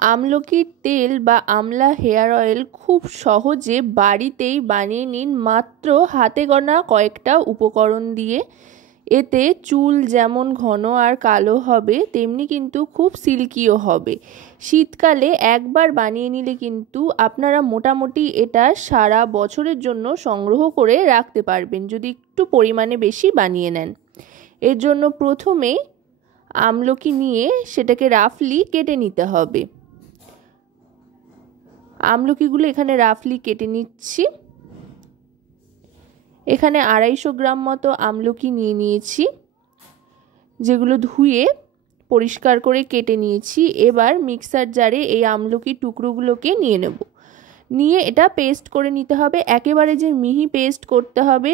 আমলকির তেল বা আমলা hair oil খুব সহজে বাড়িতেই বানিয়ে নিন মাত্র হাতে গোনা কয়েকটা উপকরণ দিয়ে। এতে চুল যেমন ঘন আর কালো হবে তেমনি কিন্তু খুব সিল্কিও হবে। শীতকালে একবার বানিয়ে নিলে কিন্তু আপনারা মোটামুটি এটা সারা বছরের জন্য সংগ্রহ করে রাখতে পারবেন যদি একটু পরিমাণে বেশি বানিয়ে নেন। এর জন্য প্রথমেই আমলকি নিয়ে সেটাকে রাফলি কেটে নিতে হবে। আমলকিগুলো এখানে রাফলি কেটে নিচ্ছি। এখানে 250 গ্রাম মতো আমলকি নিয়ে নিয়েছি, যেগুলো ধুয়ে পরিষ্কার করে কেটে নিয়েছি। এবার মিক্সার জারে এই আমলকির টুকরোগুলোকে নিয়ে নেব। নিয়ে এটা পেস্ট করে নিতে হবে। একেবারে যে মিহি পেস্ট করতে হবে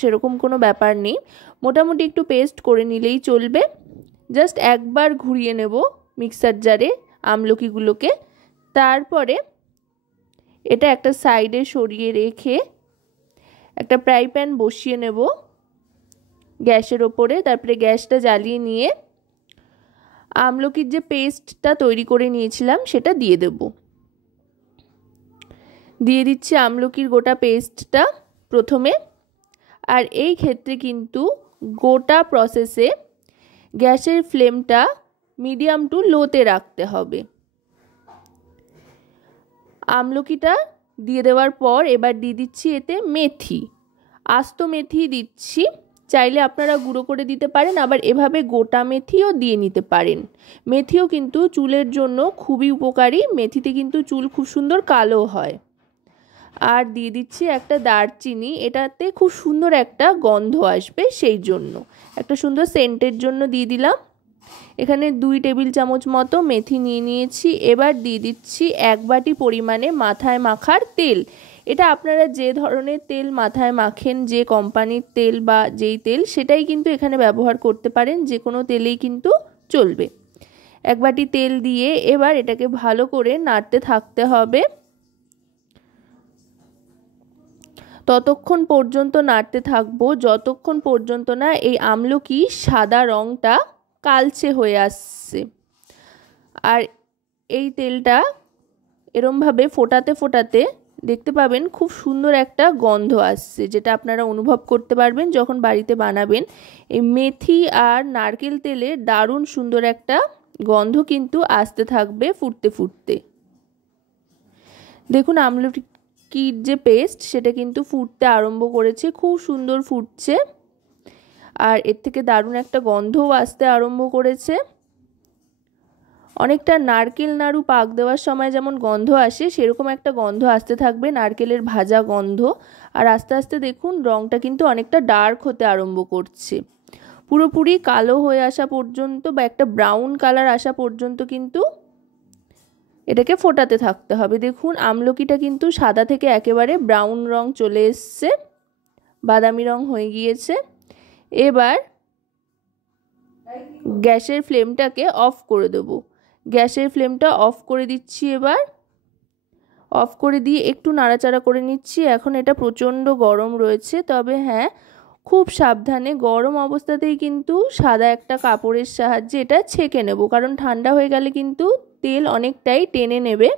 সেরকম কোনো ব্যাপার নেই, মোটামুটি একটু পেস্ট করে নিলেই চলবে। জাস্ট একবার ঘুরিয়ে নেব মিক্সার জারে আমলকিগুলোকে। তারপরে এটা একটা সাইডে সরিয়ে রেখে একটা ফ্রাই প্যান বসিয়ে নেব গ্যাসের ওপরে। তারপরে গ্যাসটা জ্বালিয়ে নিয়ে আমলকির যে পেস্টটা তৈরি করে নিয়েছিলাম সেটা দিয়ে দেব। দিয়ে দিচ্ছি আমলকির গোটা পেস্টটা প্রথমে। আর এই ক্ষেত্রে কিন্তু গোটা প্রসেসে গ্যাসের ফ্লেমটা মিডিয়াম টু লোতে রাখতে হবে। আমলকিটা দিয়ে দেওয়ার পর এবার দিয়ে দিচ্ছি এতে মেথি, আস্ত মেথি দিচ্ছি। চাইলে আপনারা গুঁড়ো করে দিতে পারেন, আবার এভাবে গোটা মেথিও দিয়ে নিতে পারেন। মেথিও কিন্তু চুলের জন্য খুবই উপকারী, মেথিতে কিন্তু চুল খুব সুন্দর কালো হয়। আর দিয়ে দিচ্ছি একটা দারচিনি, এটাতে খুব সুন্দর একটা গন্ধ আসবে, সেই জন্য একটা সুন্দর সেন্টের জন্য দিয়ে দিলাম। এখানে 2 টেবিল চামচ মতো মেথি নিয়ে নিয়েছি। এবার দিয়ে দিচ্ছি 1 বাটি পরিমাণে মাথায় মাখার তেল। এটা আপনারা যে ধরনের তেল মাথায় মাখেন, যে কোম্পানির তেল বা যেই তেল, সেটাই কিন্তু এখানে ব্যবহার করতে পারেন, যে কোনো তেলেই কিন্তু চলবে। 1 বাটি তেল দিয়ে এবার এটাকে ভালো করে নাড়তে থাকতে হবে। ততক্ষণ পর্যন্ত নাড়তে থাকবো যতক্ষণ পর্যন্ত না এই আমলকি সাদা রঙটা কালচে হয়ে আসছে। আর এই তেলটা এরমভাবে ফোটাতে ফোটাতে দেখতে পাবেন খুব সুন্দর একটা গন্ধ আসছে, যেটা আপনারা অনুভব করতে পারবেন যখন বাড়িতে বানাবেন। এই মেথি আর নারকেল তেলের দারুণ সুন্দর একটা গন্ধ কিন্তু আসতে থাকবে ফুটতে ফুটতে। দেখুন আমলকির যে পেস্ট সেটা কিন্তু ফুটতে আরম্ভ করেছে, খুব সুন্দর ফুটছে। আর এর থেকে দারুণ একটা গন্ধও আসতে আরম্ভ করেছে। অনেকটা নারকেল নাড়ু পাক দেওয়ার সময় যেমন গন্ধ আসে সেরকম একটা গন্ধ আসতে থাকবে, নারকেলের ভাজা গন্ধ। আর আস্তে আস্তে দেখুন রঙটা কিন্তু অনেকটা ডার্ক হতে আরম্ভ করছে। পুরোপুরি কালো হয়ে আসা পর্যন্ত বা একটা ব্রাউন কালার আসা পর্যন্ত কিন্তু এটাকে ফোটাতে থাকতে হবে। দেখুন আমলকিটা কিন্তু সাদা থেকে একেবারে ব্রাউন রং চলে এসছে, বাদামি রং হয়ে গিয়েছে। এবার গ্যাসের ফ্লেমটাকে অফ করে দেবো। গ্যাসের ফ্লেমটা অফ করে দিচ্ছি। এবার অফ করে দিয়ে একটু নাড়াচাড়া করে নিচ্ছি। এখন এটা প্রচণ্ড গরম রয়েছে, তবে হ্যাঁ খুব সাবধানে গরম অবস্থাতেই কিন্তু সাদা একটা কাপড়ের সাহায্যে এটা ছেঁকে নেব, কারণ ঠান্ডা হয়ে গেলে কিন্তু তেল অনেকটাই টেনে নেবে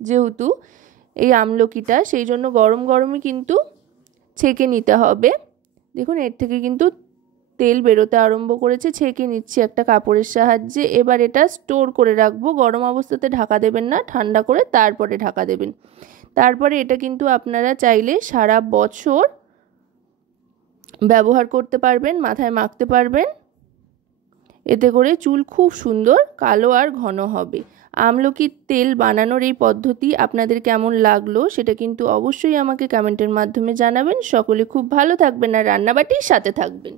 যেহেতু এই আমলকিটা, সেই জন্য গরম গরমই কিন্তু ছেঁকে নিতে হবে। দেখুন এর থেকে কিন্তু তেল বেরোতে আরম্ভ করেছে, ছেঁকে নিচ্ছি একটা কাপড়ের সাহায্যে। এবার এটা স্টোর করে রাখবো। গরম অবস্থাতে ঢাকা দেবেন না, ঠান্ডা করে তারপরে ঢাকা দেবেন। তারপরে এটা কিন্তু আপনারা চাইলে সারা বছর ব্যবহার করতে পারবেন, মাথায় মাখতে পারবেন। এতে করে চুল খুব সুন্দর কালো আর ঘন হবে। আমলকির তেল বানানোর এই পদ্ধতি আপনাদের কেমন লাগলো সেটা কিন্তু অবশ্যই আমাকে কমেন্টের মাধ্যমে জানাবেন। সকলে খুব ভালো থাকবেন আর রান্নাবাটির সাথে থাকবেন।